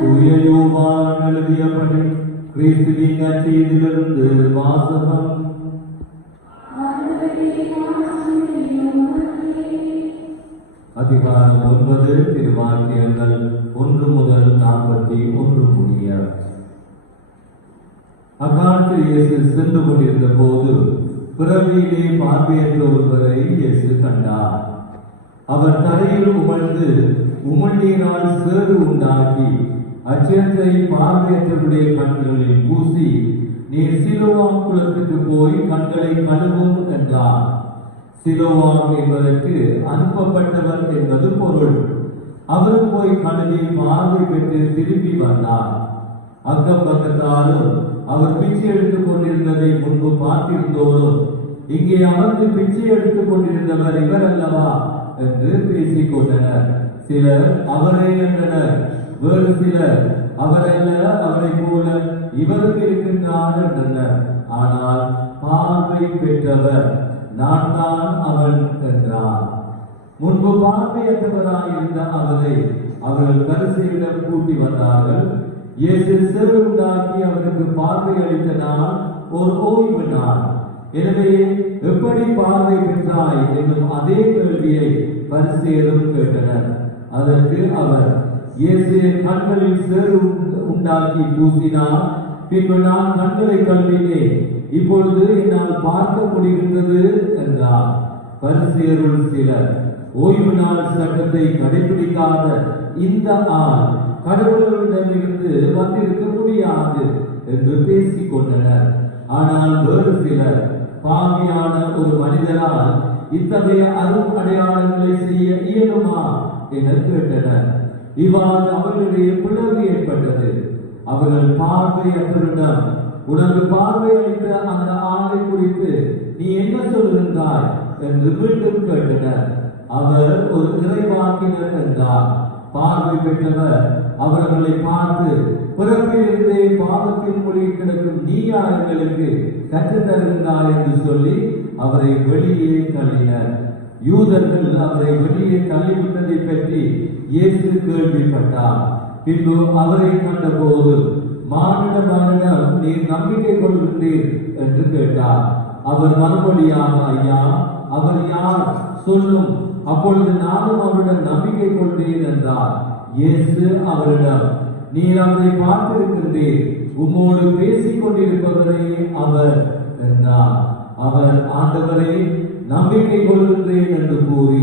தூய யோவான் எழுதியபடி கிறிஸ்துவின் நற்செய்தியிலிருந்து வாசகம். அதிகாரம் 9, திருவாக்கியங்கள் 1 முதல் 41 முடிய. அக்காலத்தில் இயேசு சென்று கொண்டிருந்த போது பிறவியிலே பார்வையற்ற ஒருவரை இயேசு கண்டார். அவர் தரையில் உமிழ்ந்து உமிழ்நீரால் சேறு உண்டாக்கி அச்சத்தை பார்வையற்றவருடைய கண்களில் பூசி, நீர் சிலோவாம் குளத்துக்கு போய் கண்களை கழுவும் என்றார். சிலோவாம் என்பதற்கு அனுப்பப்பட்டவர் என்பது பொருள். அவர் போய் கழுவி பார்வை பெற்று திரும்பி வந்தார். அக்கம் பக்கத்தாலும் அவர் பிச்சை எடுத்துக் கொண்டிருந்ததை முன்பு பார்த்திருந்தோரும், இங்கே அமர்ந்து பிச்சை எடுத்துக் கொண்டிருந்தவர் இவர் அல்லவா என்று பேசிக் கொண்டனர். சிலர் அவரே என்றனர். வேறு சிலர் அவரல்ல, அவரை போல இவருக்கு இருக்கின்றார் என்றனர். ஆனால் பார்வை பெற்றவர், நான் தான் அவன் என்றார். முன்பு பார்வையற்றவராயிருந்த அவரை அவர்கள் பரிசேயரிடம் கூட்டி வந்தார்கள். இயேசு சேறு உண்டாக்கி அவருக்கு பார்வை அளித்த நாள் ஒரு ஓய்வு நாள். எனவே எப்படி பார்வை பெற்றாய் என்னும் அதே கேள்வியை பரிசேயரும் கேட்டனர். அதற்கு அவர், இயேசு கண்களில் சேறு உண்டாக்கி பூசினார். பின்பு நான் கண்களை கழுவினேன். இப்பொழுது என்னால் பார்க்க முடிகின்றது என்றார். பரிசேயருள் சிலர், ஓய்வு நாள் சட்டத்தை கடைபிடிக்காத இந்த ஆள் கடவுளிடமிருந்து வந்திருக்க முடியாது என்று பேசிக் கொண்டனர். ஆனால் வேறு சிலர், பாவியான ஒரு மனிதரால் இத்தகைய அரும் அடையாளங்களை செய்ய இயலுமா என கேட்டனர். இவ்வாறு அவர்களிடையே பிளவு ஏற்பட்டது. அவர்கள் பார்வையற்றவரிடம், உனக்கு பார்வை அளித்த அந்த ஆளை குறித்து நீ என்ன சொல்கின்றாய் என்று மீண்டும் கேட்டனர். அவர் ஒரு இறைவாக்கினர் என்றார். பார்வை பெற்றவர் அவர்களை பார்த்து, பிறப்பிலிருந்தே பாவத்தின் மொழியில் கிடக்கும் நீயா எங்களுக்கு கற்றுத் தருகின்றாய் என்று சொல்லி அவரை வெளியே தள்ளினர். யூதர்கள் அவரை வெளியே தள்ளிவிட்டதை பற்றி இயேசு கேள்விப்பட்டார். பின்பு அவரை கண்டபோது, மானிட மகனிடம் நீர் நம்பிக்கை கொள்கின்றீர் என்று கேட்டார். அவர் மறுபடியாக, ஐயா, அவர் யார் சொல்லும், அப்பொழுது நானும் அவரிடம் நம்பிக்கை கொள்வேன் என்றார். இயேசு அவரிடம், நீர் அவரை பார்த்திருக்கின்றீர், உம்மோடு பேசிக் கொண்டிருப்பவரே அவர் என்றார். அவர், ஆண்டவரே, நம்பிக்கை கொள்கின்றேன் என்று கூறி